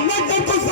Independente.